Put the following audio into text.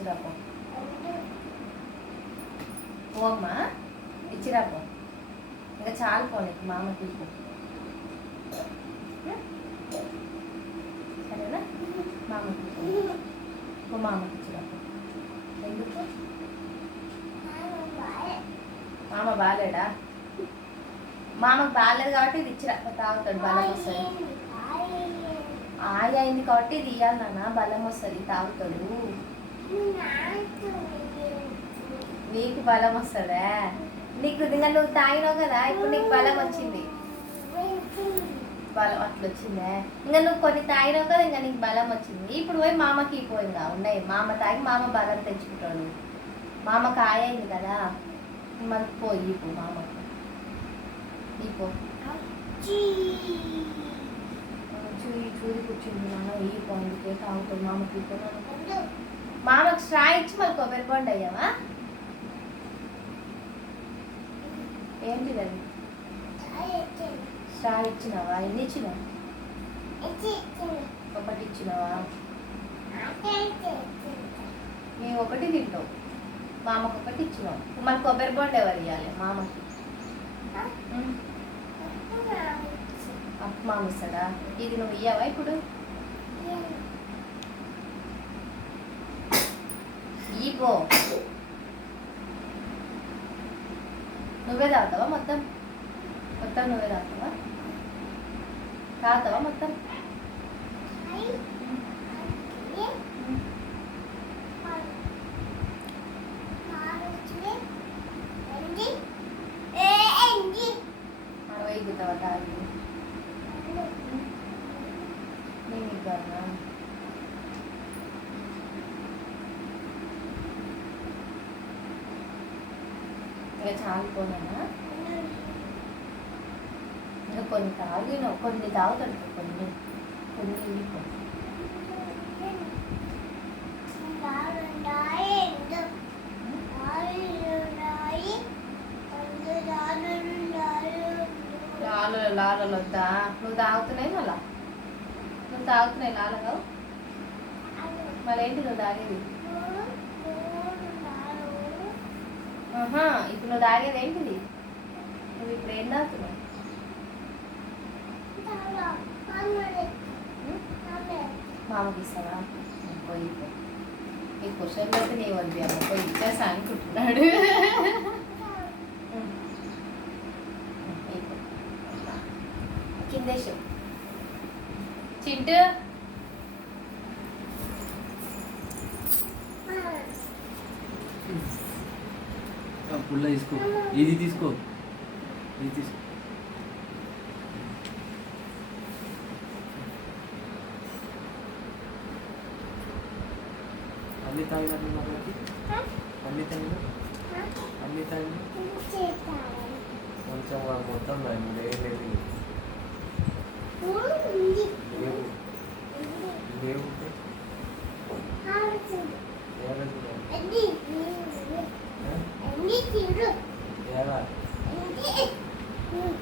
ఇచ్చిరాపో. పోమ్మా ఇచ్చిరాపో. ఇంకా చాలు పో నీకు మామకి ఇప్పు. సరేనా మామకి ఇప్పు. మామకి ఇచ్చిరాపో. ఎందుకు మామ బాగాలేడా? మామకు బాగాలేదు కాబట్టి ఇది ఇచ్చిరా తాగుతాడు, బలం వస్తుంది. ఆయ అయింది కాబట్టి ఇది ఇవ్వాలి నాన్న, బలం వస్తుంది తాగుతాడు. నీకు బలం వస్తుందా? నీకు ఇంకా నువ్వు తాగినావు కదా, ఇప్పుడు నీకు బలం వచ్చింది. బలం అట్లా వచ్చిందా? ఇంకా నువ్వు కొన్ని తాగినావు కదా, ఇంకా నీకు బలం వచ్చింది. ఇప్పుడు పోయి మామకి ఇపోయిందా ఉన్నాయి. మామ తాగి మామ బలం తెచ్చుకుంటాడు. మామకు ఆయ అయింది కదా, మనకు పోయి ఇప్పుడు మామకు ఇపో. చూరి కూర్చుంది నాన్న, ఈ పొందుకే తాగుతాడు. మామకి ఇపో. మామకు స్ట్రా ఇచ్చి మళ్ళీ కొబ్బరి బొండ అయ్యావా? ఏంటిది అది? స్ట్రా ఇచ్చినావా? ఎన్ని ఇచ్చినావు? ఒకటి ఇచ్చినావా? మేము ఒకటి తింటావు, మామకు ఒకటి ఇచ్చినావు. మళ్ళీ కొబ్బరి బొండ ఎవరు ఇవ్వాలి? మామకి అప్పు మామ ఇస్తాడా? ఇది నువ్వు ఇయ్యావా ఇప్పుడు? ఇపో. నువ్వే తాగుతావా మొత్తం? మొత్తం నువ్వే తాగుతావా? తాగుతావా మొత్తం? ఇగుతావా తాగి? నేను ఇవ్వనా? ఇంకా చాలిపోనా? ఇంకా కొన్ని తాగినావు, కొన్ని తాగుతాడు. కొన్ని కొన్ని ఇవ్వు. లాలలు వద్దా? నువ్వు తాగుతున్నాయి మళ్ళా, నువ్వు తాగుతున్నాయి లాలగా. మళ్ళీ ఏంటి నువ్వు తాగేది? ఇప్పుడు నువ్వు తాగేది ఏంటిది? నువ్వు ఇప్పుడు ఏం తాగుతున్నావు? మామకి ఇస్తావా? పోయి ఈ క్వశ్చన్ అయితే నీ వద్దు అమ్మ, పోయి ఇచ్చేస్తా అనుకుంటున్నాడు. కిందేశం చింటూ. పుల్ల తీసుకో, ఇది తీసుకో, ఇది తీసుకో. అన్ని తాగినా అన్ని తాగినా కొంచెం మొత్తం తాగి